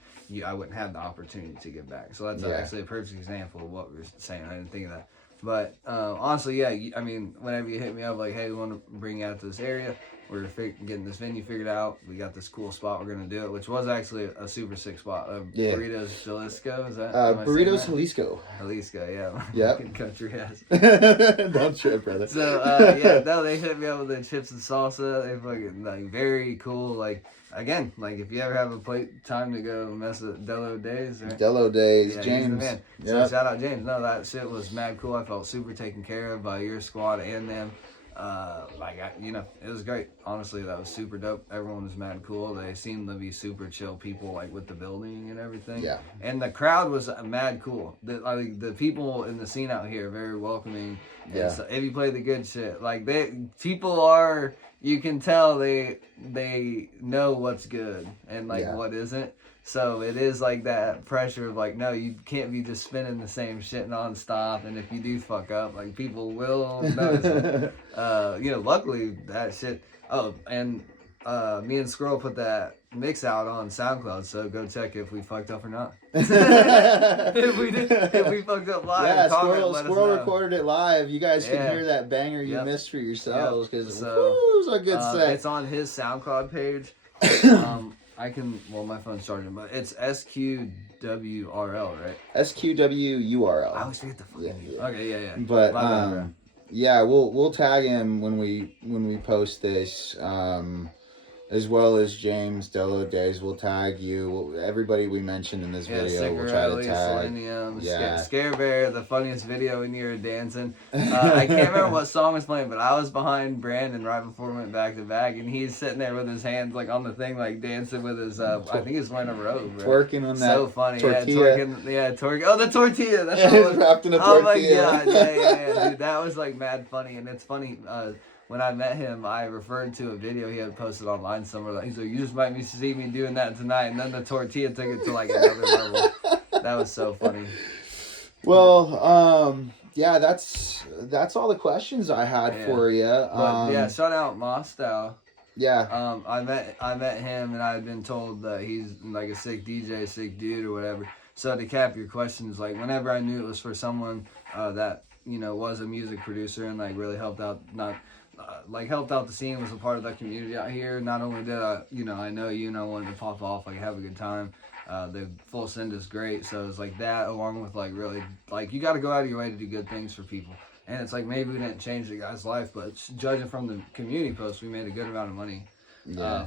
I wouldn't have the opportunity to give back. So that's actually a perfect example of what we were saying. I didn't think of that. But honestly, yeah, I mean, whenever you hit me up like, hey, we want to bring you out to this area, we're getting this venue figured out, we got this cool spot, we're going to do it, which was actually a super sick spot. Burritos Jalisco, is that? Burritos Jalisco. Jalisco, yeah. Yep. Country ass. Don't trip, brother. So, yeah, no, they hit me up with the chips and salsa. They fucking, like, very cool, like, again, like, if you ever have a time to go mess with Delo Days. Right? Delo Days, yeah, James. He's the man. So shout out James. No, that shit was mad cool. I felt super taken care of by your squad and them. You know, it was great. Honestly, that was super dope. Everyone was mad cool. They seemed to be super chill people, like, with the building and everything. Yeah. And the crowd was mad cool. The people in the scene out here are very welcoming. Yeah. So if you play the good shit, like, people are, you can tell they know what's good and like what isn't. So it is like that pressure of like, no, you can't be just spinning the same shit nonstop. And if you do fuck up, like, people will notice it. You know, luckily that shit. Oh, and me and Squirrel put that mix out on SoundCloud, so go check if we fucked up or not. if we fucked up live, yeah, comment, Squirrel recorded it live. You guys can hear that banger you missed for yourselves, because it was a good set. It's on his SoundCloud page. My phone's charging, but it's SQWRL, right? SQWURL. I always forget the fucking name. Okay, yeah. But yeah, we'll tag him when we post this. As well as James Delo Days, we'll tag you. Everybody we mentioned in this video, we'll try to tag. Scare Bear, the funniest video when you were dancing. I can't remember what song was playing, but I was behind Brandon right before we went back to back, and he's sitting there with his hands like on the thing, like dancing with his. I think he's wearing a robe. Right? Twerking on that. So funny, tortilla. Twerking. Oh, the tortilla. That's what it was. Wrapped in a tortilla. Oh my god, yeah, dude, that was like mad funny, and it's funny. When I met him, I referred to a video he had posted online somewhere. Like, he's like, you just might see me doing that tonight. And then the tortilla took it to like another level. That was so funny. Well, yeah, that's all the questions I had for you. But shout out MOSTOW. Yeah. I met him, and I had been told that he's like a sick DJ, sick dude or whatever. So to cap your questions, like, whenever I knew it was for someone that, you know, was a music producer and like really helped out, helped out the scene, was a part of that community out here. Not only did I, you know, I know you, and I wanted to pop off, like, have a good time. The full send is great, so it's like that, along with like really, like, you got to go out of your way to do good things for people. And it's like, maybe we didn't change the guy's life, but judging from the community post, we made a good amount of money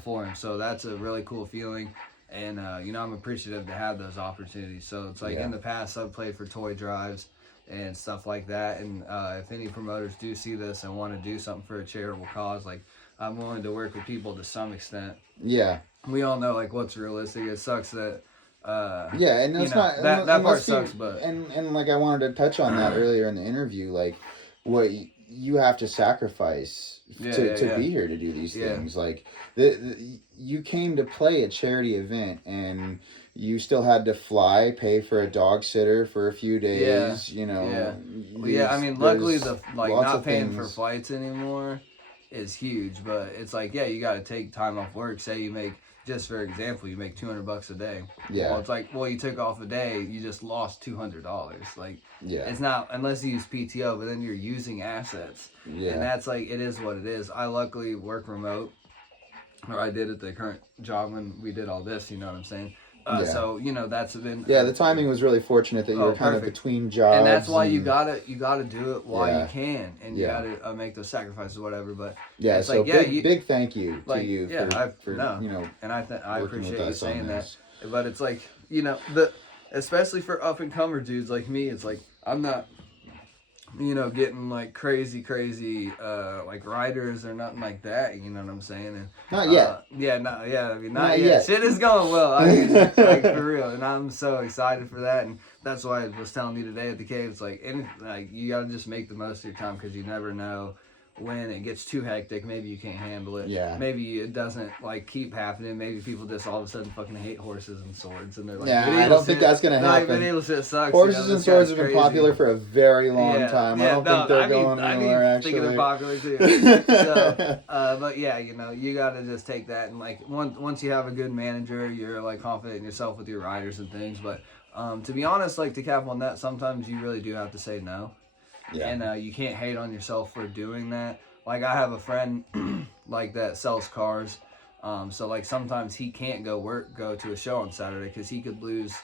for him. So that's a really cool feeling. And, you know, I'm appreciative to have those opportunities. So it's like, in the past, I've played for toy drives and stuff like that, and if any promoters do see this and want to do something for a charitable cause, like, I'm willing to work with people to some extent. Yeah, we all know like what's realistic. It sucks that and it's not that part sucks, but and like, I wanted to touch on that earlier in the interview, like, what you have to sacrifice to be here to do these things. Like, you came to play a charity event, and you still had to fly, pay for a dog sitter for a few days, you know. I mean, luckily not paying for flights anymore is huge, but it's like, you got to take time off work. Say you make, just for example, you make $200 a day. Yeah. Well, it's like, you took off a day, you just lost $200. Like, it's not, unless you use PTO, but then you're using assets. Yeah. And that's like, it is what it is. I luckily work remote, or I did at the current job when we did all this, you know what I'm saying? So, you know, that's been... the timing was really fortunate that you were kind of between jobs. And that's why you gotta do it while you can. And you gotta make those sacrifices or whatever. But it's so like, big thank you to you for you know... And I appreciate you saying that. But it's like, you know, especially for up and comer dudes like me, it's like I'm not, getting like crazy, like riders or nothing like that. You know what I'm saying? And, not yet. Not yet. Shit is going well. I mean, like for real, and I'm so excited for that. And that's why I was telling you today at the cave. It's like, you gotta just make the most of your time because you never know when it gets too hectic. Maybe you can't handle it. Yeah. Maybe it doesn't like keep happening. Maybe people just all of a sudden fucking hate horses and swords, and they're like, I don't think that's gonna happen. Medieval shit sucks. Horses and swords have been popular for a very long time. I don't think they're going anywhere. Actually, I think they're popular too. So, but yeah, you got to just take that and like once you have a good manager, you're like confident in yourself with your riders and things. But to be honest, like to cap on that, sometimes you really do have to say no. Yeah. And you can't hate on yourself for doing that. Like I have a friend like that sells cars. So like sometimes he can't go to a show on Saturday because he could lose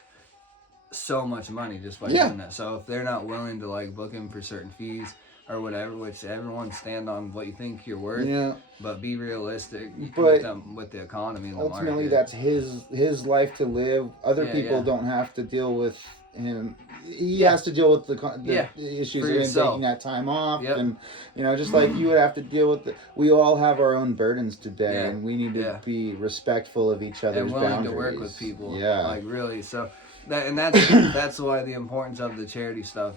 so much money just by doing that. So if they're not willing to like book him for certain fees or whatever, which everyone stand on what you think you're worth, but be realistic with the economy and the ultimately market. That's his life to live. Other people don't have to deal with him. He has to deal with the issues of him taking that time off, and just like you would have to deal with we all have our own burdens to bear, and we need to be respectful of each other's and willing boundaries. to work with people, like really. So that's that's why the importance of the charity stuff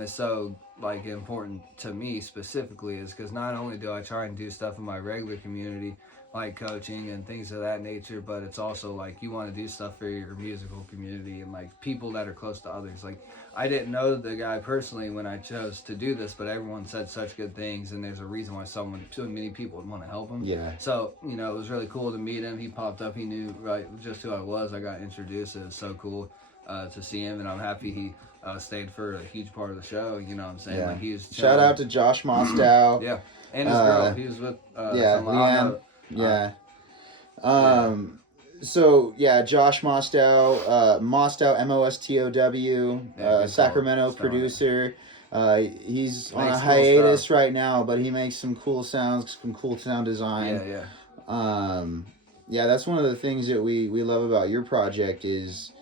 is so like important to me specifically, is because not only do I try and do stuff in my regular community like coaching and things of that nature, but it's also like you want to do stuff for your musical community and like people that are close to others. Like I didn't know the guy personally when I chose to do this, but everyone said such good things, and there's a reason why so many people would want to help him. So it was really cool to meet him. He popped up, he knew just who I was. I got introduced. It was so cool to see him, and I'm happy he stayed for a huge part of the show. You know what I'm saying? Like he was shout out to Josh MOSTOW. And his girl. He was with Leanne. So Josh MOSTOW, MOSTOW, MOSTOW, Sacramento producer. He's on a hiatus right now, but he makes some cool sounds, some cool sound design. That's one of the things that we love about your project is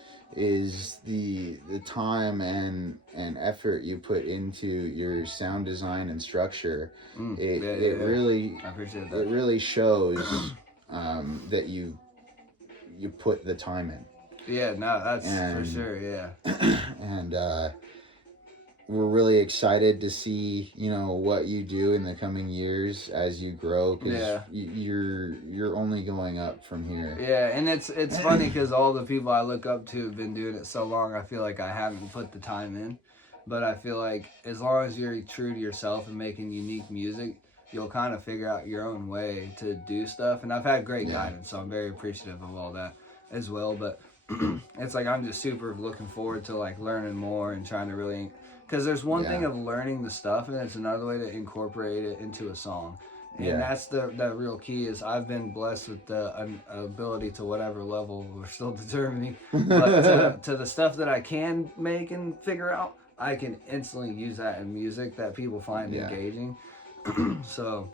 the time and effort you put into your sound design and structure. It really, I appreciate that. It really shows that you put the time in. That's for sure. And we're really excited to see what you do in the coming years as you grow, because you're only going up from here. And it's funny because all the people I look up to have been doing it so long. I feel like I haven't put the time in, but I feel like as long as you're true to yourself and making unique music, you'll kind of figure out your own way to do stuff. And I've had great guidance, so I'm very appreciative of all that as well. But it's like I'm just super looking forward to like learning more and trying to really, because there's one thing of learning the stuff, and it's another way to incorporate it into a song. And that's the real key. Is I've been blessed with the ability to whatever level we're still determining, but to the stuff that I can make and figure out, I can instantly use that in music that people find engaging. So,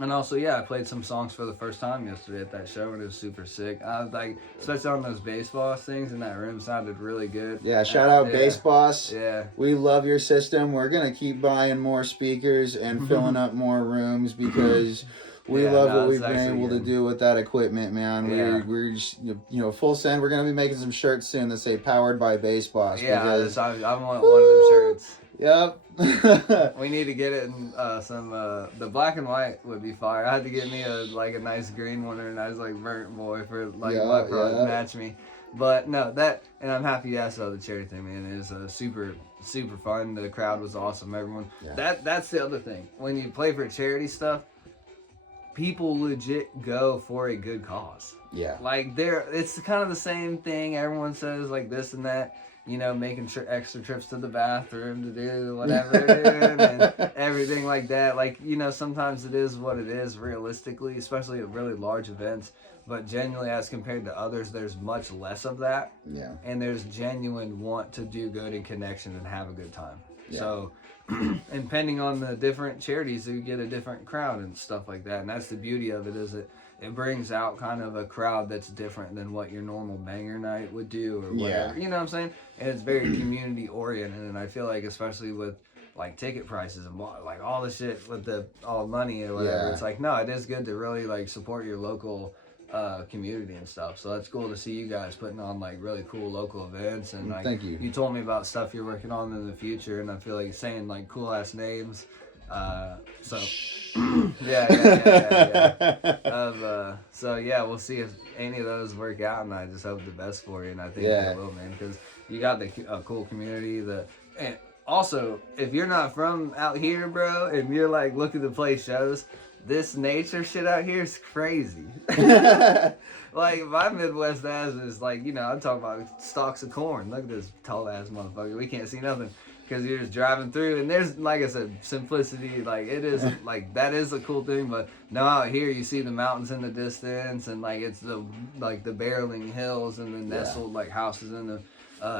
and also, I played some songs for the first time yesterday at that show, and it was super sick. I was like, especially on those bass boss things in that room, sounded really good. Shout out Bass Boss. We love your system. We're gonna keep buying more speakers and filling up more rooms because we love what we've been able to do with that equipment, man. We're just, full send. We're gonna be making some shirts soon that say "Powered by Bass Boss." I want one of them shirts. Yep. We need to get it in some the black and white would be fire. I had to get me a nice green one or a nice burnt boy for my product to match me. But no, and I'm happy you asked about the charity thing, man. It was super fun. The crowd was awesome. Everyone. That's the other thing. When you play for charity stuff, people legit go for a good cause. Like it's kind of the same thing. Everyone says like this and that. Making extra trips to the bathroom to do whatever they're doing and everything like that. Like, sometimes it is what it is realistically, especially at really large events. but genuinely as compared to others, there's much less of that. Yeah. And there's genuine want to do good and connection and have a good time. Yeah. So, and depending on the different charities, you get a different crowd and stuff like that. And that's the beauty of it, is it brings out kind of a crowd that's different than what your normal banger night would do or whatever. You know what I'm saying? And it's very community oriented. And I feel like, especially with like ticket prices and like all the shit with the all money or whatever, it's like, no, it is good to really like support your local community and stuff. So that's cool to see you guys putting on like really cool local events. And like, thank you. You told me about stuff you're working on in the future, and I feel like saying like cool ass names. So so yeah, we'll see if any of those work out, and I just hope the best for you, and I think they will, man, because you got the cool community. And also, if you're not from out here, bro, and you're like looking to play shows, this nature shit out here is crazy. Like my Midwest ass is like, you know, I'm talking about stalks of corn. Look at this tall ass motherfucker. We can't see nothing. Because you're just driving through, and there's, like I said, simplicity. Like it is, like that is a cool thing. But now out here, you see the mountains in the distance, and like it's the barreling hills and the nestled like houses in the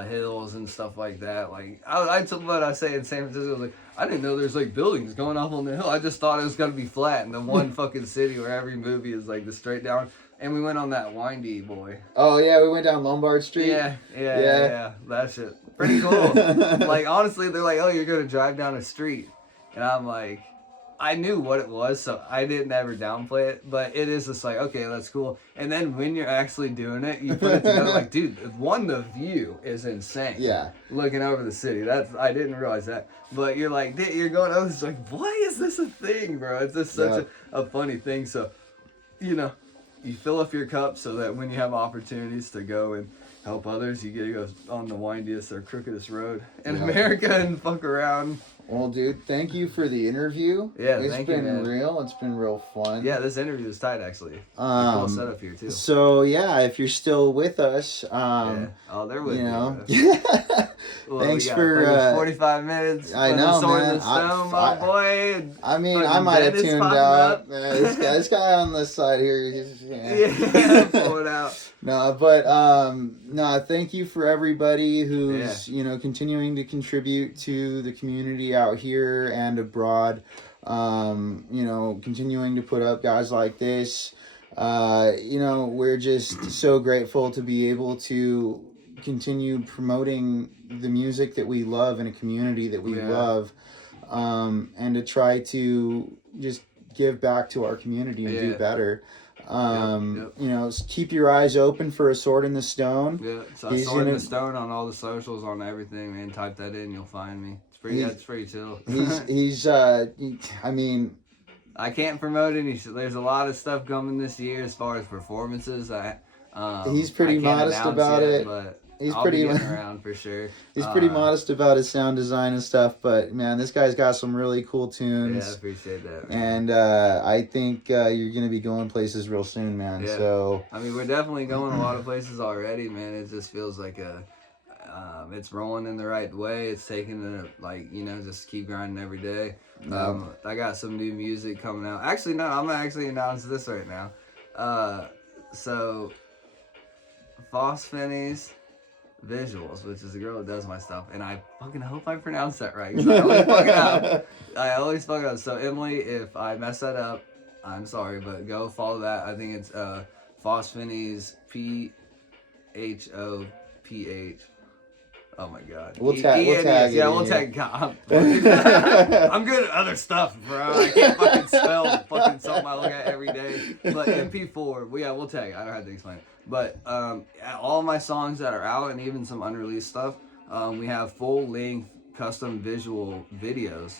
hills and stuff like that. Like I told what I say in San Francisco, like I didn't know there's like buildings going up on the hill. I just thought it was gonna be flat in the one fucking city where every movie is like the straight down. And we went on that windy boy. Oh yeah, we went down Lombard Street. Yeah. That shit. Pretty cool. Like honestly, they're like, oh, you're gonna drive down a street, and I'm like, I knew what it was, so I didn't ever downplay it. But it is just like, okay, that's cool. And then when you're actually doing it, you put it together, like, dude, the view is insane. Yeah. Looking over the city, I didn't realize that. But you're like, you're going over, it's like, why is this a thing, bro? It's just such a funny thing. So, you know, you fill up your cup so that when you have opportunities to go and help others, you get to go on the windiest or crookedest road in America and fuck around. Well, dude, thank you for the interview. Yeah, it's been real. It's been real fun. Yeah, this interview is tight, actually. Cool setup here too. So yeah, if you're still with us, oh, they're with you. Well, thanks for 45 minutes. I know, man. My boy. I mean, I might have tuned out. This guy on this side here, pull it out. No, but thank you for everybody who's continuing to contribute to the community out here and abroad. Continuing to put up guys like this. We're just so grateful to be able to continue promoting the music that we love in a community that we love, and to try to just give back to our community and do better. Keep your eyes open for A Sword in the Stone. Yeah, so Sword in the Stone on all the socials, on everything, man. Type that in, you'll find me. It's pretty chill. I mean, I can't promote any. There's a lot of stuff coming this year as far as performances. He's pretty modest about it. But he's I'll pretty be getting around for sure. He's pretty modest about his sound design and stuff, but man, this guy's got some really cool tunes. Yeah, I appreciate that, man. And I think you're gonna be going places real soon, man. Yeah. So I mean, we're definitely going a lot of places already, man. It just feels like it's rolling in the right way. It's taking just keep grinding every day. I got some new music coming out. Actually, no, I'm gonna actually announce this right now. So Phosphines Visuals, which is the girl that does my stuff, and I fucking hope I pronounced that right. I always fuck it up. So Emily, if I mess that up, I'm sorry, but go follow that. I think it's Phosphines PHOPH. Oh my god. We'll tag it. Yeah, we'll tag. I'm good at other stuff, bro. I can't fucking spell fucking something I look at every day. But MP4, we'll tag it. I don't have to explain it. But all my songs that are out and even some unreleased stuff, we have full-length custom visual videos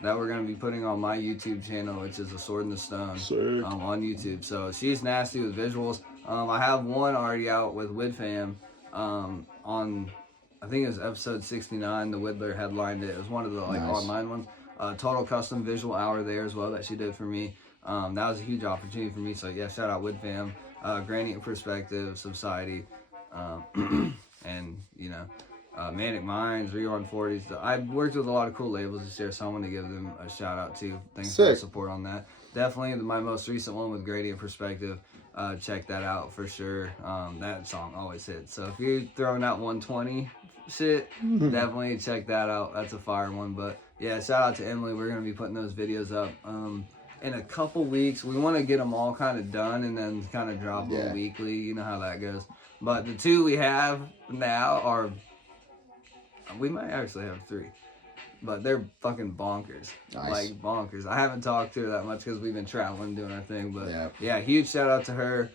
that we're going to be putting on my YouTube channel, which is A Sword in the Stone, on YouTube. So she's nasty with visuals. I have one already out with WidFam on... I think it was episode 69. The Whittler headlined it. It was one of the online ones. Total custom visual hour there as well that she did for me. That was a huge opportunity for me. So yeah, shout out WidFam, Gradient Perspective, Subsidey, and Manic Minds, Rewind 40s. I've worked with a lot of cool labels this year, so I want to give them a shout out too. Thanks for the support on that. Definitely my most recent one with Gradient Perspective. check that out for sure. That song always hits. So if you're throwing out 120 shit, definitely check that out. That's a fire one. But yeah, shout out to Emily. We're gonna be putting those videos up in a couple weeks. We want to get them all kind of done and then kind of drop them weekly. You know how that goes. But the 2 we have now are, we might actually have 3. But they're fucking bonkers. Nice. Like, bonkers. I haven't talked to her that much because we've been traveling doing our thing. But yeah, huge shout out to her.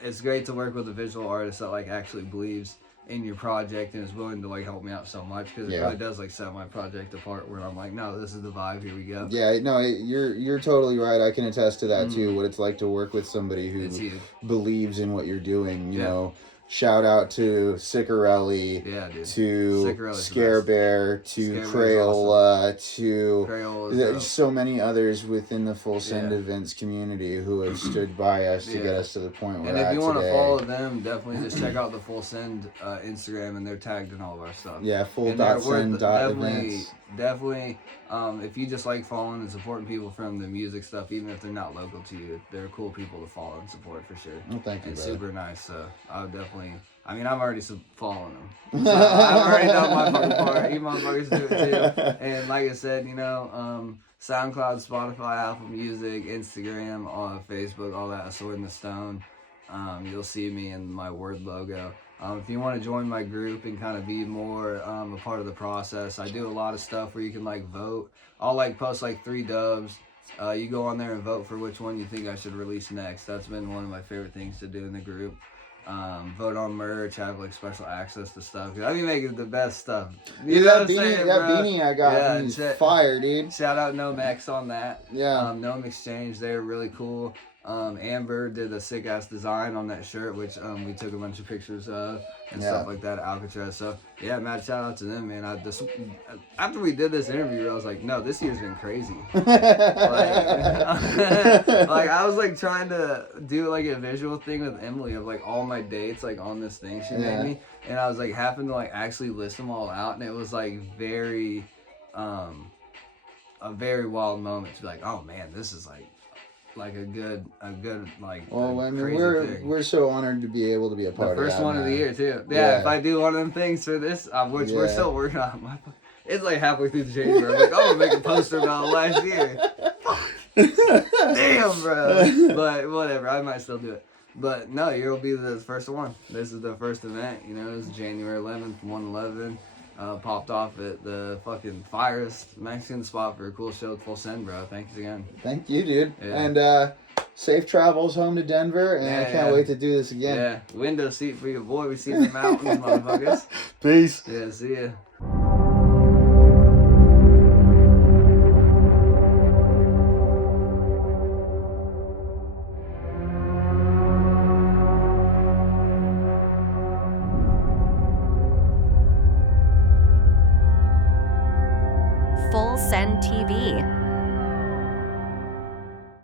It's great to work with a visual artist that like actually believes in your project and is willing to like help me out so much, because it really does like set my project apart where I'm like, no, this is the vibe, here we go. Yeah, no, you're totally right. I can attest to that too, what it's like to work with somebody who believes in what you're doing, you know. Shout out to Ciccarelli, to Scare Bear, to Crayola, to so many others within the Full Send events community who have stood by us to get us to the point where we're at today. And if you want to follow them, definitely just check out the Full Send Instagram, and they're tagged in all of our stuff. Yeah, full.send.events. Definitely, if you just like following and supporting people from the music stuff, even if they're not local to you, they're cool people to follow and support for sure. Well, thank you, and brother. Super nice. So I would definitely. I mean, I'm already following them. So I've already done my fucking part. You motherfuckers do it too. And like I said, you know, SoundCloud, Spotify, Apple Music, Instagram, Facebook, all that. A Sword in the Stone. You'll see me in my word logo. If you want to join my group and kind of be more a part of the process, I do a lot of stuff where you can like vote. I'll like post like 3 dubs. You go on there and vote for which one you think I should release next. That's been one of my favorite things to do in the group. Vote on merch, have like special access to stuff. I be making the best stuff. You know what I'm saying, that beanie I got is fire, dude. Shout out Gnome X on that. Yeah. Gnome Exchange, they're really cool. Amber did a sick ass design on that shirt, which we took a bunch of pictures of and stuff like that at Alcatraz. So yeah, mad shout out to them, man. After we did this interview, I was like, no, this year's been crazy. like I was like trying to do like a visual thing with Emily of like all my dates like on this thing she made me, and I was like having to like actually list them all out, and it was like very a very wild moment to be like, oh man, this is like a good like. Well, I mean, we're so honored to be able to be a part of that. The first one of the year too. Yeah, if I do one of them things for this, which we're still working on. It's like halfway through the January. I'm like, oh, I'm gonna make a poster about last year. Damn, bro. But whatever, I might still do it. But no, you'll be the first one. This is the first event. You know, it's January 11th, 1/11. Popped off at the fucking firest Mexican spot for a cool show at Full Send, bro. Thanks again. Thank you, dude. Yeah. And safe travels home to Denver, and I can't wait to do this again. Yeah, window seat for your boy. We see the mountains, motherfuckers. Peace. Yeah, see ya. Full Send TV.